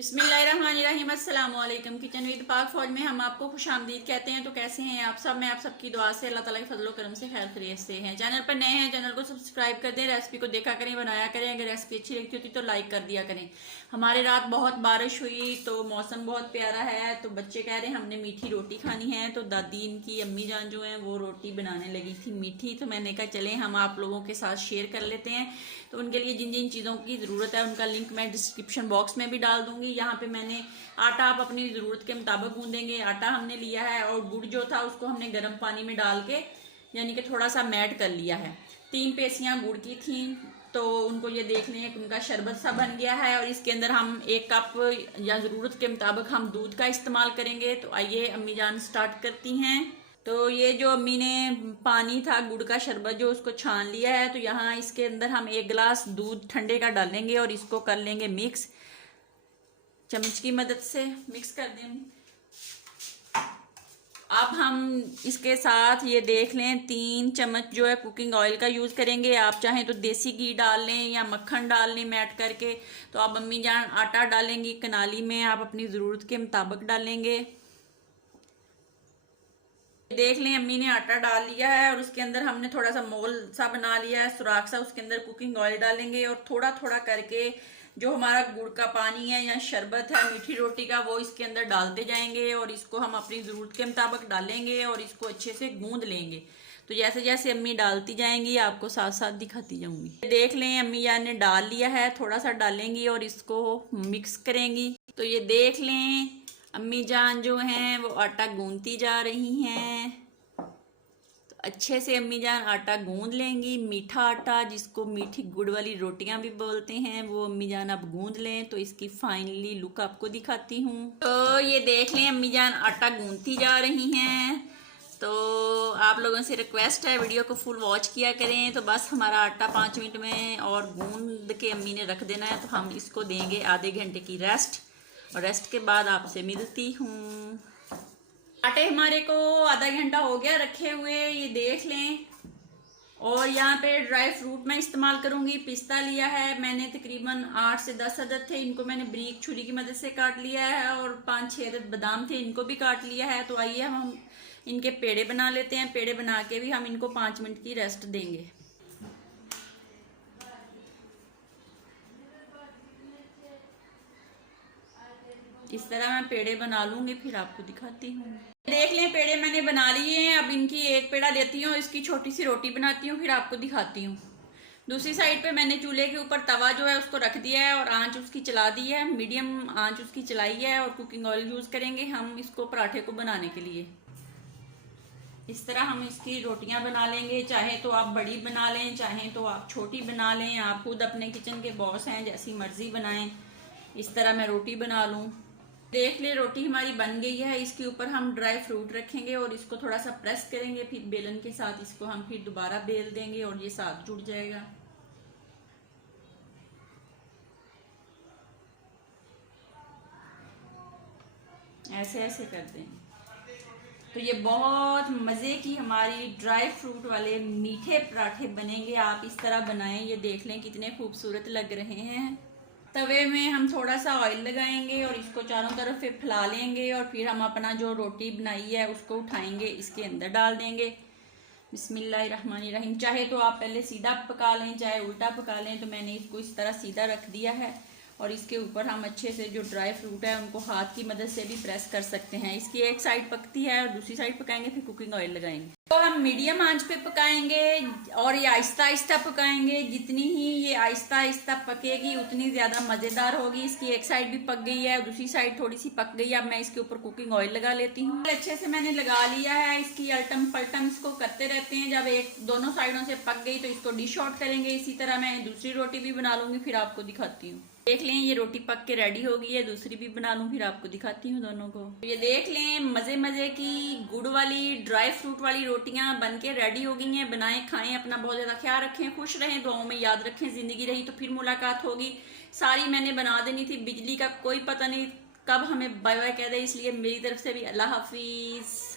बिस्मिल्लाहिर्रहमानिर्रहीम अस्सलाम वालेकुम। किचन विद पाक फौज में हम आपको खुशामदीद कहते हैं। तो कैसे हैं आप सब? मैं आप सबकी दुआ से अल्लाह ताला के फजलो करम से खैर खैरियत से हैं। चैनल पर नए हैं, चैनल को सब्सक्राइब कर दें, रेसिपी को देखा करें, बनाया करें। अगर रेसिपी अच्छी लगती होती तो लाइक कर दिया करें। हमारे रात बहुत बारिश हुई तो मौसम बहुत प्यारा है, तो बच्चे कह रहे हैं हमने मीठी रोटी खानी है। तो दादी इनकी अम्मी जान जो है वो रोटी बनाने लगी थी मीठी, तो मैंने कहा चले हम आप लोगों के साथ शेयर कर लेते हैं। तो उनके लिए जिन जिन चीज़ों की ज़रूरत है उनका लिंक मैं डिस्क्रिप्शन बॉक्स में भी डाल दूंगी। यहाँ पे मैंने आटा आप अपनी ज़रूरत के मुताबिक गूंदेंगे। आटा हमने लिया है और गुड़ जो था उसको हमने गर्म पानी में डाल के यानी कि थोड़ा सा मैट कर लिया है। 3 पेसियां गुड़ की थी, तो उनको ये देख लें कि उनका शरबत सा बन गया है। और इसके अंदर हम 1 कप या ज़रूरत के मुताबिक हम दूध का इस्तेमाल करेंगे। तो आइए अम्मी जान स्टार्ट करती हैं। तो ये जो अम्मी ने पानी था गुड़ का शरबत जो उसको छान लिया है, तो यहाँ इसके अंदर हम 1 गिलास दूध ठंडे का डालेंगे और इसको कर लेंगे मिक्स। चम्मच की मदद से मिक्स कर देंगे। अब हम इसके साथ ये देख लें 3 चम्मच जो है कुकिंग ऑयल का यूज़ करेंगे। आप चाहें तो देसी घी डाल लें या मक्खन डाल लें मैट करके। तो आप अम्मी जान आटा डालेंगी कनाली में, आप अपनी ज़रूरत के मुताबिक डालेंगे। देख लें अम्मी ने आटा डाल लिया है और उसके अंदर हमने थोड़ा सा मोल सा बना लिया है, सुराख सा। उसके अंदर कुकिंग ऑयल डालेंगे और थोड़ा थोड़ा करके जो हमारा गुड़ का पानी है या शरबत है मीठी रोटी का वो इसके अंदर डालते जाएंगे और इसको हम अपनी ज़रूरत के मुताबिक डालेंगे और इसको अच्छे से गूंद लेंगे। तो जैसे जैसे अम्मी डालती जाएंगी आपको साथ साथ दिखाती जाऊंगी। देख लें अम्मी यार ने डाल लिया है, थोड़ा सा डालेंगी और इसको मिक्स करेंगी। तो ये देख लें अम्मी जान जो हैं वो आटा गूंदती जा रही हैं। तो अच्छे से अम्मी जान आटा गूंद लेंगी। मीठा आटा जिसको मीठी गुड़ वाली रोटियां भी बोलते हैं वो अम्मी जान आप गूंद लें। तो इसकी फाइनली लुक आपको दिखाती हूँ। तो ये देख लें अम्मी जान आटा गूंदती जा रही हैं। तो आप लोगों से रिक्वेस्ट है वीडियो को फुल वॉच किया करें। तो बस हमारा आटा 5 मिनट में और गूंद के अम्मी ने रख देना है। तो हम इसको देंगे आधे घंटे की रेस्ट और रेस्ट के बाद आपसे मिलती हूँ। आटे हमारे को आधा घंटा हो गया रखे हुए, ये देख लें। और यहाँ पे ड्राई फ्रूट मैं इस्तेमाल करूँगी। पिस्ता लिया है मैंने, तकरीबन 8 से 10 अदद थे। इनको मैंने ब्रीक छुरी की मदद से काट लिया है और 5-6 अदद बादाम थे, इनको भी काट लिया है। तो आइए हम इनके पेड़े बना लेते हैं। पेड़े बना के भी हम इनको 5 मिनट की रेस्ट देंगे। इस तरह मैं पेड़े बना लूंगी फिर आपको दिखाती हूँ। देख लें पेड़े मैंने बना लिए हैं। अब इनकी एक पेड़ा देती हूँ, इसकी छोटी सी रोटी बनाती हूँ, फिर आपको दिखाती हूँ। दूसरी साइड पे मैंने चूल्हे के ऊपर तवा जो है उसको रख दिया है और आंच उसकी चला दी है, मीडियम आंच उसकी चलाई है। और कुकिंग ऑयल यूज करेंगे हम इसको पराठे को बनाने के लिए। इस तरह हम इसकी रोटियां बना लेंगे। चाहे तो आप बड़ी बना लें, चाहे तो आप छोटी बना लें। आप खुद अपने किचन के बॉस हैं, जैसी मर्जी बनाएं। इस तरह मैं रोटी बना लूं। देख ले रोटी हमारी बन गई है। इसके ऊपर हम ड्राई फ्रूट रखेंगे और इसको थोड़ा सा प्रेस करेंगे। फिर बेलन के साथ इसको हम फिर दोबारा बेल देंगे और ये साथ जुड़ जाएगा। ऐसे ऐसे कर देंगे। तो ये बहुत मज़े की हमारी ड्राई फ्रूट वाले मीठे पराठे बनेंगे। आप इस तरह बनाएं, ये देख लें कितने खूबसूरत लग रहे हैं। तवे में हम थोड़ा सा ऑयल लगाएंगे और इसको चारों तरफ से फैला लेंगे और फिर हम अपना जो रोटी बनाई है उसको उठाएंगे, इसके अंदर डाल देंगे। बिस्मिल्लाहिर्रहमानिर्रहीम। चाहे तो आप पहले सीधा पका लें, चाहे उल्टा पका लें। तो मैंने इसको इस तरह सीधा रख दिया है और इसके ऊपर हम अच्छे से जो ड्राई फ्रूट है उनको हाथ की मदद से भी प्रेस कर सकते हैं। इसकी एक साइड पकती है और दूसरी साइड पकाएंगे, फिर कुकिंग ऑयल लगाएंगे। तो हम मीडियम आंच पे पकाएंगे और ये आहिस्ता आहिस्ता पकाएंगे। जितनी ही ये आहिस्ता आहिस्ता पकेगी उतनी ज़्यादा मज़ेदार होगी। इसकी एक साइड भी पक गई है, दूसरी साइड थोड़ी सी पक गई है। अब मैं इसके ऊपर कुकिंग ऑयल लगा लेती हूँ। अच्छे से मैंने लगा लिया है। इसकी अल्टम पलटम इसको करते रहते हैं। जब एक दोनों साइडों से पक गई तो इसको डिश आउट करेंगे। इसी तरह मैं दूसरी रोटी भी बना लूंगी, फिर आपको दिखाती हूँ। देख लें ये रोटी पक के रेडी हो गई है। दूसरी भी बना लूं, फिर आपको दिखाती हूँ दोनों को। ये देख लें मज़े मज़े की गुड़ वाली ड्राई फ्रूट वाली रोटियां बन के रेडी हो गई हैं। बनाएं, खाएं, अपना बहुत ज़्यादा ख्याल रखें, खुश रहें, दुआओं में याद रखें। ज़िंदगी रही तो फिर मुलाकात होगी। सारी मैंने बना देनी थी, बिजली का कोई पता नहीं कब हमें बाय बाय कह दे, इसलिए मेरी तरफ से भी अल्लाह हाफिज़।